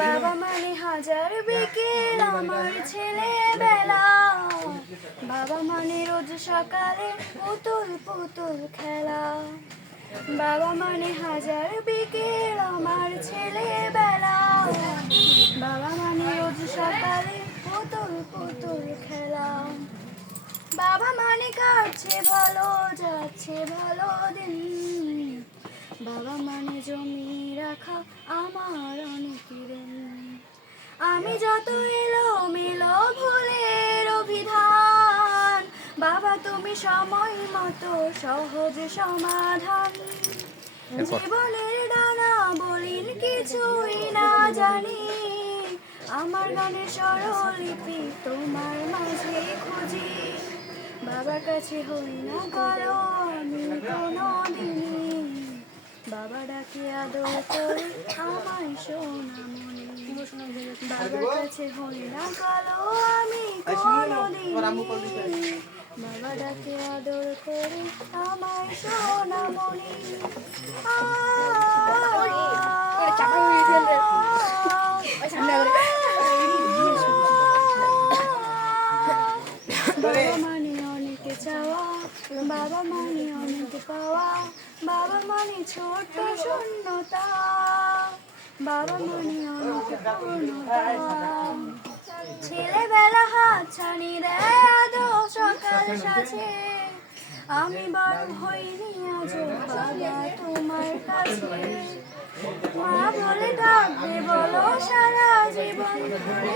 বাবা মানে হাজার বিকেল আমার ছেলেবেলা, বাবা মানে রোজ সকালে পুতুল পুতুল খেলা। বাবা মানে হাজার বিকেল আমার ছেলেবেলা, বাবা মানে রোজ সকালে পুতুল পুতুল খেলা। বাবা মানে কাটছে ভালো, যাচ্ছে ভালো দিন, বাবা মানে জমি রাখা আমার অনেক ঋণ। আমি যত এলোমেলো ভুলের অভিধান, বাবা তুমি সময় মতো সহজ সমাধান। জীবনের ডানা বলিন কিছুই না জানি, আমার গানের স্বরলিপি তোমার মাঝে খুঁজি। বাবার কাছে হই না কালো আমি কোনোদিনই, বাবা ডাকে আদর করে আমায় সোনামণি। বাবার কাছে হই না কালো আমি কোনোদিনই, বাবা ডাকে আদর করে আমায় সোনামণি। বাবা মানে অনেক চাওয়া, বাবা মানে অনেক পাওয়া, বাবা মানে ছোট শূন্যতা, বাবা মানে অনেক পূর্ণতা। ছেলেবেলা হাত ছানি দেয় আদো সকাল সাজে, আমি বড় হইনি আজও বাবা তোমার কাছে। মা বলে ডাকবে বলো সারা জীবন ধরে।